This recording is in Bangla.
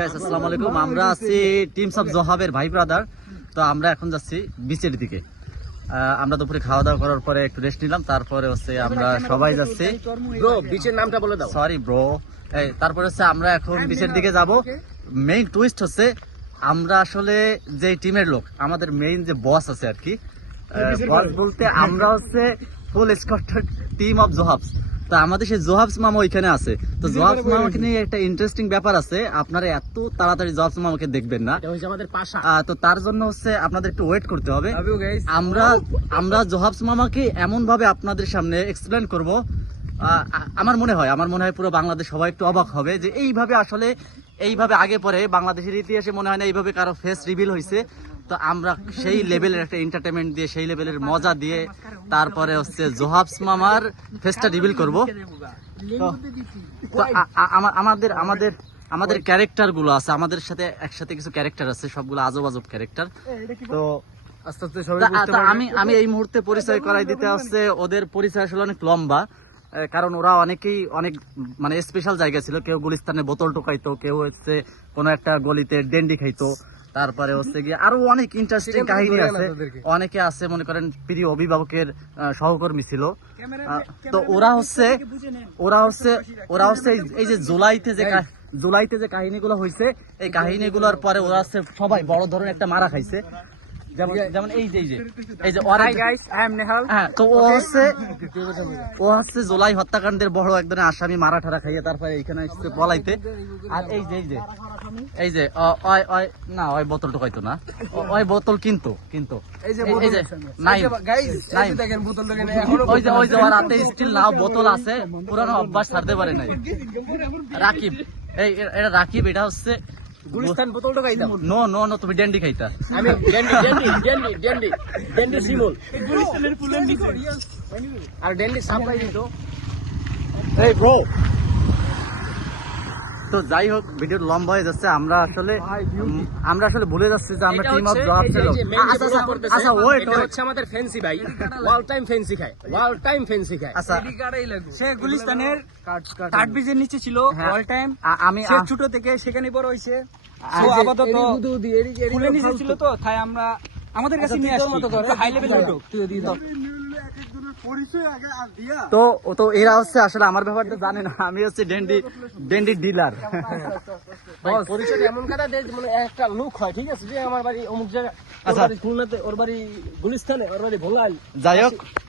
গাইস আসসালামু আলাইকুম। আমরা আছি টিমস অফ জোহাবের ভাই ব্রাদার। তো আমরা এখন যাচ্ছি বিচের দিকে। আমরা দুপুরে খাওয়া দাওয়া করার পরে একটু রেস্ট নিলাম, তারপরে হচ্ছে আমরা সবাই যাচ্ছি। ব্রো বিচের নামটা বলে দাও। Sorry bro. তারপরে হচ্ছে আমরা এখন বিচের দিকে যাব। মেইন টুইস্ট হচ্ছে আমরা আসলে যে টিমের লোক, আমাদের মেইন যে বস আছে আর কি, বস বলতে আমরা হচ্ছে ফুল স্কোয়াড টিম অফ জোহাবস। তো আমাদের সেই জোহাবস মামা ওইখানে আছে। তো জোহাবস মামাকে নিয়ে একটা ইন্টারেস্টিং ব্যাপার আছে, আপনারা এত তাড়াতাড়ি জোহাবস মামাকে দেখবেন না। এটা হচ্ছে আমাদের পাশা। তো তার জন্য হচ্ছে আপনাদের একটু ওয়েট করতে হবে। আমরা জোহাবস মামাকে এমন ভাবে আপনাদের সামনে এক্সপ্লেন করব, আমার মনে হয় পুরো বাংলাদেশ সবাই একটু অবাক হবে যে এইভাবে আগে পরে বাংলাদেশের ইতিহাসে মনে হয় না এইভাবে কারো ফেস রিভিল হয়েছে। তো আমরা সেই লেভেলের একটা এন্টারটেনমেন্ট দিয়ে, সেই লেভেলের মজা দিয়ে তারপরে হচ্ছে জোহাবস মামার ফেসটা রিভিল করব। তো আমাদের ক্যারেক্টার গুলো আছে, আমাদের সাথে একসাথে কিছু ক্যারেক্টার আছে, সবগুলো আজব আজব ক্যারেক্টার। তো আস্তে আস্তে সবাই আমি এই মুহূর্তে পরিচয় করাই দিতে হচ্ছে, ওদের পরিচয় আসলে অনেক লম্বা, কারণ ওরা অনেকেই অনেক মানে স্পেশাল জায়গা ছিল। কেউ গুলিস্তানে বোতল টোকাইতো, কেউ হচ্ছে কোনো একটা গলিতে ডেন্ডি খাইতো, তারপরে হচ্ছে গিয়ে আরো অনেক ইন্টারেস্টিং কাহিনী আছে। অনেকে আছে মনে করেন প্রিয় অভিভাবকের সহকর্মী ছিল। তো ওরা হচ্ছে এই যে জুলাইতে যে কাহিনীগুলো হয়েছে, এই কাহিনীগুলোর পরে ওরা হচ্ছে সবাই বড় ধরনের একটা মারা খাইছে। যেমন এই যে তো ও হচ্ছে জুলাই হত্যাকাণ্ডের বড় একজনের আসামি, মারা ঠারা খাইয়ে তারপরে এইখানে পলাইতে। আর এই যে না ওই বোতল টোকাইতো না, ওই বোতল কিন্তু ওই যে ওর হাতে স্টিল নাও বোতল আছে, পুরানো অভ্যাস ছাড়তে পারে নাই। রাকিব, এটা রাকিব, এটা হচ্ছে গুলিস্তান বোতল টোকাইতাম। নো তুমি ডেন্ডি খাইতা। আমি ডেন্ডি শিমুল গুলিস্তানের ফুলের নিচে আর ডেন্ডি সাপ্লাই দিত। এই ব্রো, তো যাই হোক ভিডিও লম্বা হয়ে যাচ্ছে। আমরা আসলে ভুলে যাচ্ছি যে আমরা টিম অফ জোহাবস এর লোক। আচ্ছা ওয়েট, এটা হচ্ছে আমাদের ফ্যান্সি ভাই, ওয়াল টাইম ফ্যান্সি খায়। আচ্ছা সে গুলিস্তানের কাঠ ব্রিজের নিচে ছিল অল টাইম। আমি সে ছোট থেকে সেখানে বড় হয়েছে। সো আপাতত ফুলের নিচে ছিল, তো তাই আমরা আমাদের কাছে নিয়ে আসছি হাই লেভেল লোক। তো এরা হচ্ছে আসলে আমার ব্যাপারটা জানে না, আমি হচ্ছে ডেন্ডি ডিলার। পরিচয় এমন কথা দেয় মানে একটা লুক হয়, ঠিক আছে, যে আমার বাড়ি অমুক জায়গায়, আচ্ছা খুলনাতে, ওর বাড়ি গুলিস্তানে, ওর বাড়ি ভোলাল। যাই হোক